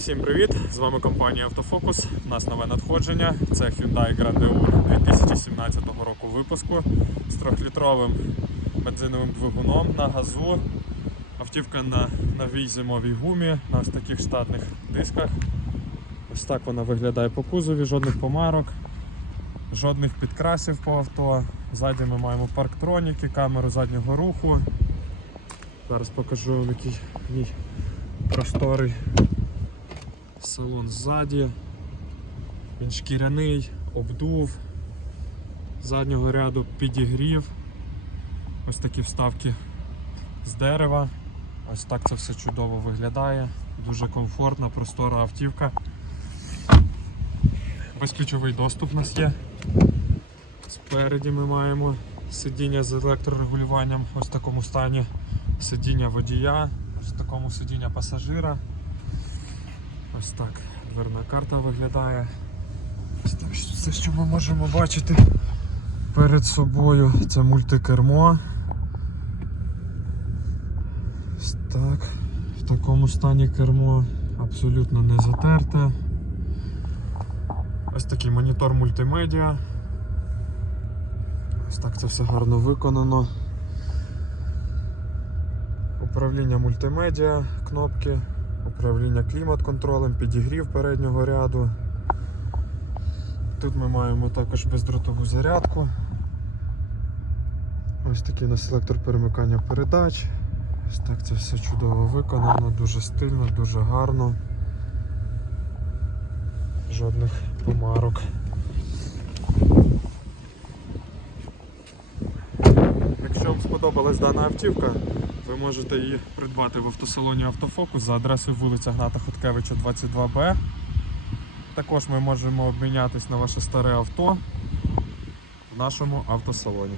Всім привіт! З вами компанія Автофокус. У нас нове надходження. Це Hyundai Grandeur 2017 року випуску з 3-літровим бензиновим двигуном на газу. Автівка на новій зимовій гумі на ось таких штатних дисках. Ось так вона виглядає по кузові, жодних помарок, жодних підкрасів по авто. Ззаді ми маємо парктроніки, камеру заднього руху. Зараз покажу який просторий салон ззаді. Він шкіряний, обдув, заднього ряду підігрів. Ось такі вставки з дерева. Ось так це все чудово виглядає. Дуже комфортна, простора автівка. Безключовий доступ у нас є. Спереді ми маємо сидіння з електрорегулюванням ось в такому стані. Сидіння водія, ось в такому сидіння пасажира. Ось так дверна карта виглядає. Все, що ми можемо бачити перед собою, це мультикермо. Ось так. В такому стані кермо абсолютно не затерте. Ось такий монітор мультимедіа. Ось так це все гарно виконано. Управління мультимедіа, кнопки, управління клімат-контролем, підігрів переднього ряду. Тут ми маємо також бездротову зарядку. Ось такий у нас селектор перемикання передач. Ось так це все чудово виконано, дуже стильно, дуже гарно. Жодних помарок. Якщо вам сподобалась дана автівка, ви можете її придбати в автосалоні Автофокус за адресою вулиця Гната Хоткевича 22Б. Також ми можемо обмінятись на ваше старе авто в нашому автосалоні.